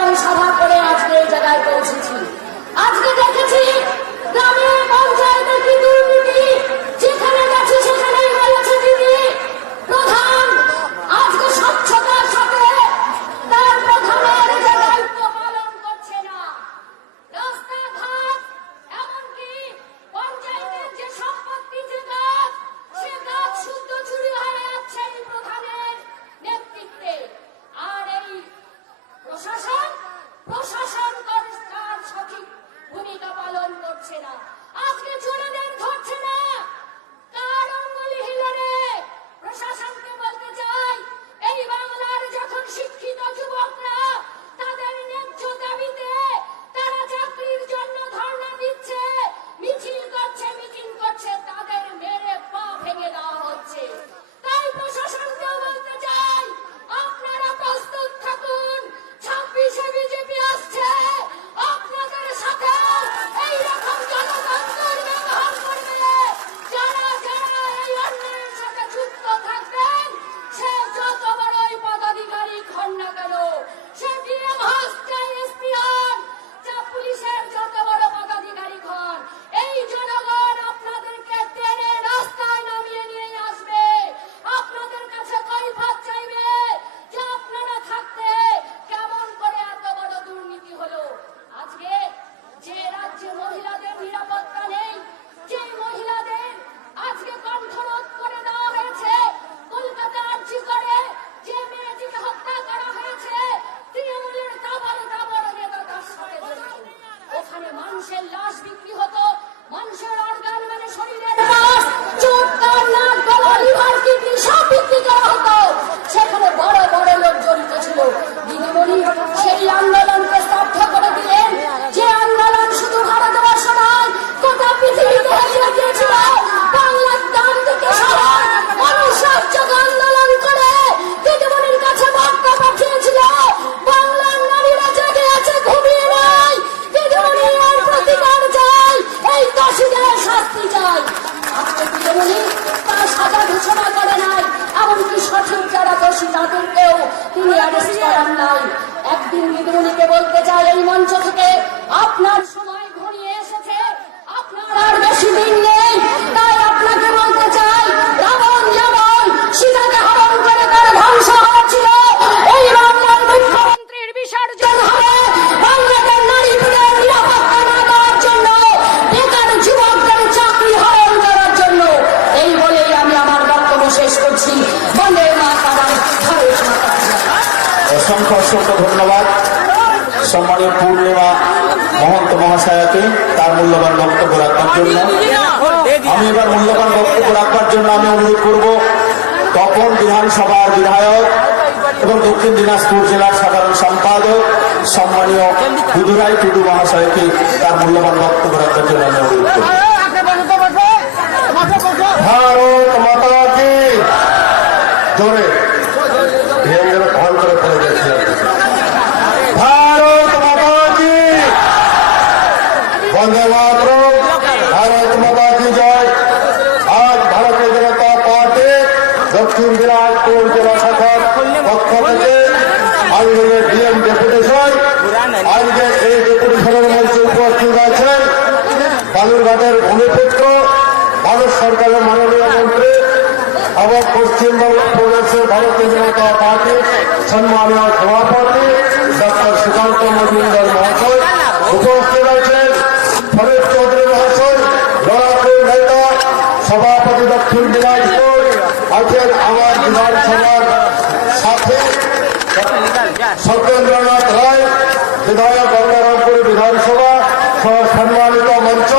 আমি সভা করে আজকে এই জায়গায় পৌঁছেছি। আজকে দেখেছি গ্রামের পঞ্চায়েতের শাস্তি আজকে তার সাজা ঘোষণা করে নাই, এমনকি সঠিক যারা দোষী তাদেরকেও তিনি অ্যারেস্ট করান নাই। একদিন দিদিমণিকে বলতে চাই, এই মঞ্চ থেকে আপনার সময় ঘনিয়ে এসেছে, আপনার আর বেশি দিন তার মূল্যবান বক্তব্য রাখবার জন্য। আমি এবার মূল্যবান বক্তব্য রাখবার জন্য আমি অনুরোধ করব তপন বিধানসভার বিধায়ক এবং দক্ষিণ দিনাজপুর জেলার সাধারণ সম্পাদক সম্মানীয় বুধুরাই টুডু মহাশয়কে তার মূল্যবান বক্তব্য রাখবার জন্য আমি অনুরোধ করব। ভারত মাতা কি জোরে ভেঙে ফল করে ফেলে গেছে ভারত মাতা কি বন্দে মাতরম ভারত মাতা কি জয় আজ ভারতীয় জনতা পার্টি দক্ষিণ দিনাজপুর জেলা শাখার পক্ষ থেকে আজকে ডিএম ডেপুটেশন আজকে এই ডেপুটেশনের মধ্যে উপস্থিত আছেন বালুরঘাটের ভূমিপুত্র ভারত সরকারের মাননীয় মন্ত্রী এবং পশ্চিমবঙ্গ প্রদেশের ভারতীয় জনতা পার্টির সম্মানীয় সভাপতি ডক্টর সুকান্ত মজুমদার মহাশয় উপস্থিত আছেন। ফরিদ চৌধুরী মহাশয় লড়াকুর নেতা, সভাপতি দক্ষিণ দিনাজপুর আছেন আমার বিধানসভার সাথে সত্যেন্দ্রনাথ রায়, বিধায়ক গঙ্গারামপুর বিধানসভা সহ সম্মানিত মঞ্চ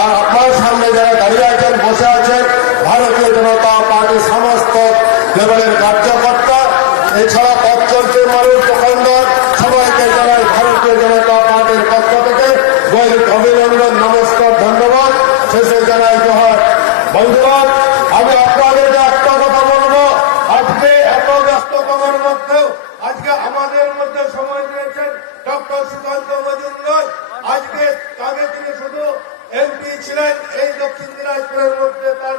আর আপনার সামনে যারা দাঁড়িয়ে আছেন বসে আছেন ভারতীয় জনতা পার্টির সমস্ত লেভেলের কার্যকর্তা এছাড়া পথ চলছে মানুষ দোকানদার সবাইকে জানাই ভারতীয় জনতা পার্টির পক্ষ থেকে গৈরিক অভিনন্দন নমস্কার ধন্যবাদ শেষে জানাই জোহার বন্ধুগণ আমি আপনাদেরকে একটা কথা বলব আজকে এত ব্যস্ততমার মধ্যেও আজকে আমাদের মধ্যে সময় দিয়েছেন ডক্টর সুকান্ত মজুমদার। আজকে তাদের তিনি শুধু এমপি ছিলেন, এই দক্ষিণ দিনাজপুরের মধ্যে তার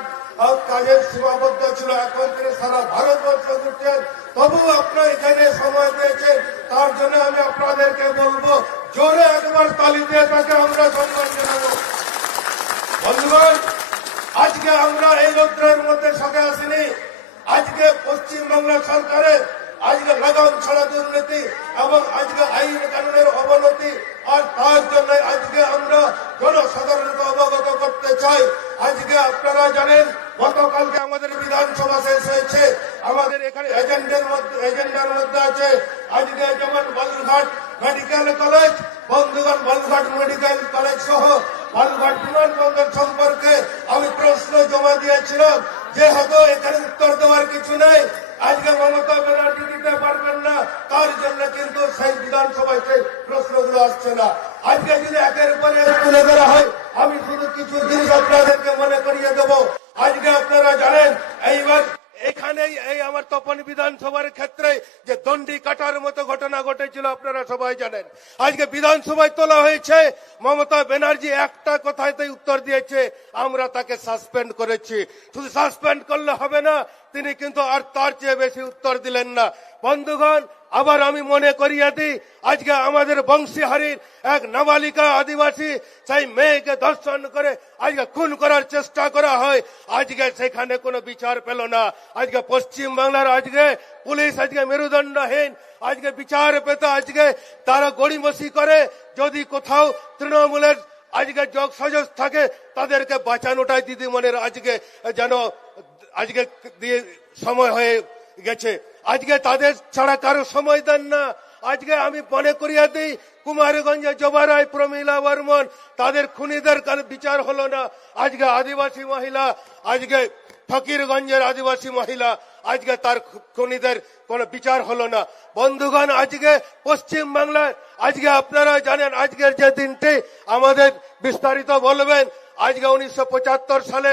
কাজের সীমাবদ্ধ ছিল। এখন তিনি সারা ভারতবর্ষ ঘুরছেন। তবু আপনার এখানে সময় দিয়েছেন। তার জন্য আমি আপনাদেরকে বলব, জোরে একবার তালি দিয়ে তাকে আমরা সম্মান জানাব বন্ধুগণ আজকে আমরা এই রৌদ্রের মধ্যে সঙ্গে আসিনি আজকে পশ্চিমবাংলা সরকারের আজকে লাগাম ছাড়া দুর্নীতি এবং আজকে আইন কানুনের অবনতি আর তার জন্য আজকে আমরা জনসাধারণকে অবগত চাই আজকে আপনারা জানেন, গতকালকে আমাদের বিধানসভা শেষ হয়েছে। আমাদের এখানে এজেন্ডের মধ্যে এজেন্ডার মধ্যে আছে আজকে যেমন বালুরঘাট মেডিকেল কলেজ, বন্ধুগণ বালুরঘাট মেডিকেল কলেজ সহ বালুরঘাট বিমানবন্দর সম্পর্কে আমি প্রশ্ন জমা দিয়েছিলাম। যে হয়তো এখানে উত্তর দেওয়ার কিছু নেই, আজকে মমতা ব্যানার্জি দিতে পারবেন না, তার জন্য কিন্তু সেই বিধানসভায় সেই প্রশ্নগুলো আসছে না। আজকে যদি একের পর তুলে ধরা হয় আমি শুধু কিছু জিনিস আপনাদেরকে মনে করিয়ে দেবো। আজকে আপনারা জানেন এইবার এখানেই এই আমার তপন বিধানসভার ক্ষেত্রে যে দণ্ডি কাটার মতো ঘটনা ঘটেছিল, আপনারা সবাই জানেন। আজকে বিধানসভায় তোলা হয়েছে, মমতা ব্যানার্জি একটা কথাতেই উত্তর দিয়েছে, আমরা তাকে সাসপেন্ড করেছি। শুধু সাসপেন্ড করলে হবে না, তিনি কিন্তু আর তার চেয়ে বেশি উত্তর দিলেন না। বন্ধুগণ আবার আমি মনে করিয়ে দিই, আজকে আমাদের বংশীহারির এক নাবালিকা আদিবাসী সেই মেয়েকে ধর্ষণ করে আজকে খুন করার চেষ্টা করা হয়। আজকে সেখানে কোনো বিচার পেল না। আজকে পশ্চিম বাংলার আজকে পুলিশ আজকে মেরুদণ্ডহীন। আজকে বিচার পেতে আজকে তারা গড়িমসি করে। যদি কোথাও তৃণমূলের আজকে যোগ সজস থাকে, তাদেরকে বাঁচানোটাই দিদিমণির আজকে যেন আজকে দিয়ে সময় হয়ে গেছে। আজকে তাদের ছাড়া কারও সময় দেন না। আজকে আমি মনে করিয়া দিই কুমারগঞ্জে জবারায় প্রমীলা বর্মন, তাদের খুনিদের কার বিচার হলো না। আজকে আদিবাসী মহিলা, আজকে ফকিরগঞ্জের আদিবাসী মহিলা, আজকে তার খুনিদের কোনো বিচার হলো না। বন্ধুগণ, আজকে পশ্চিম বাংলায় আজকে আপনারা জানেন, আজকের যে দিনটি আমাদের বিস্তারিত বলবেন, আজকে উনিশশো পঁচাত্তর সালে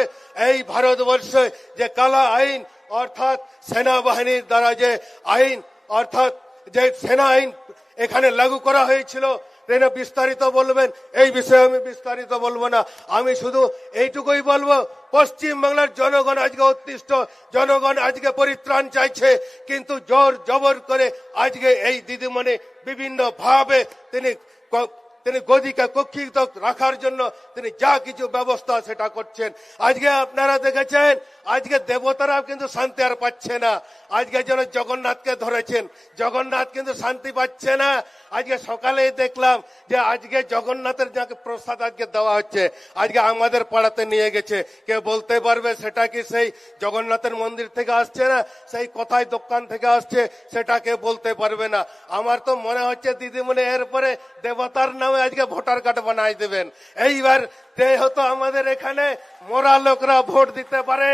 এই ভারতবর্ষে যে কালা আইন অর্থাৎ সেনাবাহিনীর দ্বারা যে আইন, অর্থাৎ যে সেনা আইন এখানে লাগু করা হয়েছিল এটা বিস্তারিত বলবেন? এই বিষয়ে আমি বিস্তারিত বলব না। আমি শুধু এইটুকুই বলব পশ্চিম বাংলার জনগণ আজকে উত্তিষ্ট জনগণ আজকে পরিত্রাণ চাইছে, কিন্তু জোর জবর করে আজকে এই দিদিমণি বিভিন্নভাবে তিনি তিনি গদিকে কক্ষিত রাখার জন্য তিনি যা কিছু ব্যবস্থা সেটা করছেন। আজকে আপনারা দেখেছেন, আজকে দেবতারা কিন্তু শান্তি আর পাচ্ছে না। আজকে যেন জগন্নাথকে ধরেছেন, জগন্নাথ কিন্তু শান্তি পাচ্ছে না। আজকে সকালে দেখলাম যে আজকে জগন্নাথের যাকে প্রসাদ আজকে দেওয়া হচ্ছে, আজকে আমাদের পাড়াতে নিয়ে গেছে। কে বলতে পারবে সেটা কি সেই জগন্নাথের মন্দির থেকে আসছে না, সেই কোথায় দোকান থেকে আসছে সেটা কে বলতে পারবে না। আমার তো মনে হচ্ছে দিদিমণি এরপরে দেবতার নামে আজকে ভোটার কার্ড বানাই দেবেন। এইবার যেহেতু আমাদের এখানে মোরা লোকরা ভোট দিতে পারে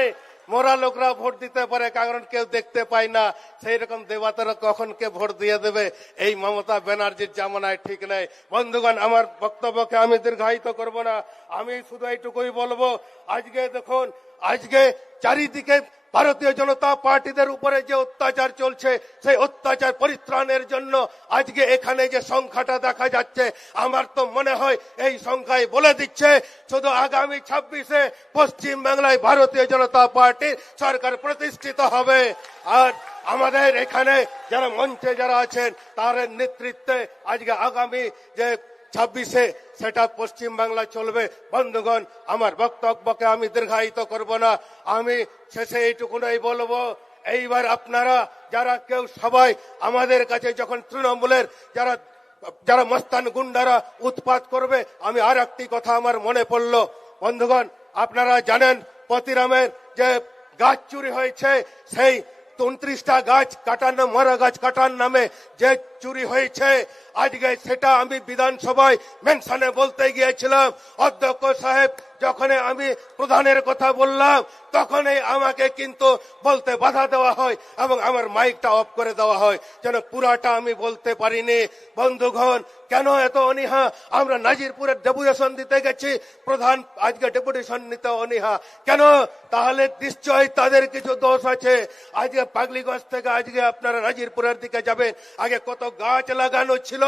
মোরা লোকরা ভোট দিতে পারে, কারণ কেউ দেখতে পায় না। সেই রকম দেবতারা কখন কে ভোট দিয়ে দেবে? এই মমতা ব্যানার্জির জামানায় ঠিক নেই। বন্ধুগণ, আমার বক্তব্যকে আমি দীর্ঘায়িত করব না। আমি শুধু এইটুকুই বলব, আজকে দেখুন, আজকে চারিদিকে ভারতীয় জনতা পার্টিদের উপরে যে অত্যাচার চলছে, সেই অত্যাচার পরিত্রাণের জন্য আজকে এখানে যে সংখ্যাটা দেখা যাচ্ছে, আমার তো মনে হয় এই সংখ্যায় বলে দিচ্ছে, শুধু আগামী ছাব্বিশে পশ্চিম বাংলায় ভারতীয় জনতা পার্টি সরকার প্রতিষ্ঠিত হবে। আর আমাদের এখানে যারা মঞ্চে যারা আছেন তার নেতৃত্বে আজকে আগামী যে ছাব্বিশে সেটা পশ্চিম বাংলা চলবে। বন্ধুগণ, আমার বক্তব্যকে আমি দীর্ঘায়িত করব না। আমি শেষে এইটুকুনই বলব, এইবার আপনারা যারা কেউ সবাই আমাদের কাছে যখন তৃণমূলের যারা যারা মস্তান গুন্ডারা উৎপাত করবে, আমি আর একটি কথা আমার মনে পড়ল। বন্ধুগণ, আপনারা জানেন পতিরামের যে গাছ চুরি হয়েছে, সেই উনত্রিশটা গাছ কাটার নাম মরা গাছ কাটার নামে যে চুরি হয়েছে। আজকে সেটা আমি বিধানসভায় মেনশনে বলতে গিয়েছিলাম। অধ্যক্ষ সাহেব যখন আমি প্রধানের কথা বললাম, তখনই আমাকে কিন্তু বলতে বাধা দেওয়া হয় এবং আমার মাইকটা অফ করে দেওয়া হয়। যেন পুরাটা আমি বলতে পারিনি। বন্ধুগণ কেন এত অনীহা? আমরা নাজিরপুরের ডেপুটেশন দিতে গেছি। প্রধান আজকে ডেপুটেশন নিতে অনীহা। কেন? তাহলে নিশ্চয় তাদের কিছু দোষ আছে। আজকে পাগলিগঞ্জ থেকে আজকে আপনারা নাজিরপুরের দিকে যাবেন। আগে কত গাছ লাগানো ছিল,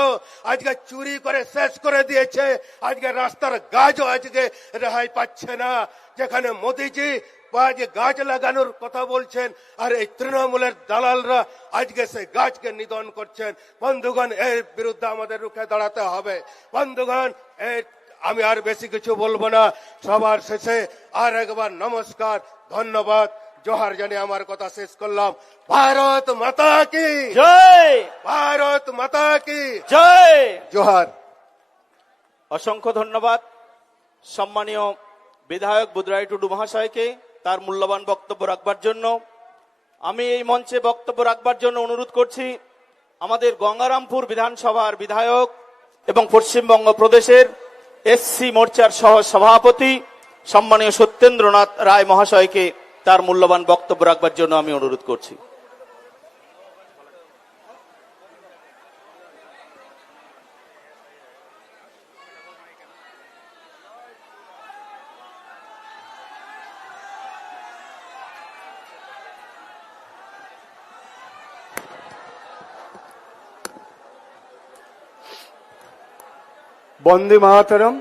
আজকে চুরি করে শেষ করে দিয়েছে। আজকে রাস্তার গাছও আজকে রেহাই পাচ্ছে না। যেখানে মোদিজি বা যে গাছ লাগানোর কথা বলছেন আর এই তৃণমূলের দালালরা আজকে সেই গাছকে নিধন করছেন। বন্ধুগণ এর বিরুদ্ধে আমাদের রুখে দাঁড়াতে হবে। বন্ধুগণ এর আমি আর বেশি কিছু বলব না। সবার শেষে আর একবার নমস্কার ধন্যবাদ। জোহার জানি আমার কথা শেষ করলাম। ভারত মাতা কি? জয়! ভারত মাতা কি? জয়! জোহার। অসংখ্য ধন্যবাদ। সম্মানীয় বিধায়ক বুদরাই টুডু মহাশয়কে। তার মূল্যবান বক্তব্য রাখবার জন্য। আমি এই মঞ্চে বক্তব্য রাখবার জন্য অনুরোধ করছি, আমাদের গঙ্গারামপুর বিধানসভার বিধায়ক এবং পশ্চিমবঙ্গ প্রদেশের এসসি মোর্চার সহ সভাপতি সম্মানীয় সত্যেন্দ্রনাথ রায় মহাশয়কে তার মূল্যবান বক্তব্য রাখবার জন্য আমি অনুরোধ করছি। বন্দে মাতরম।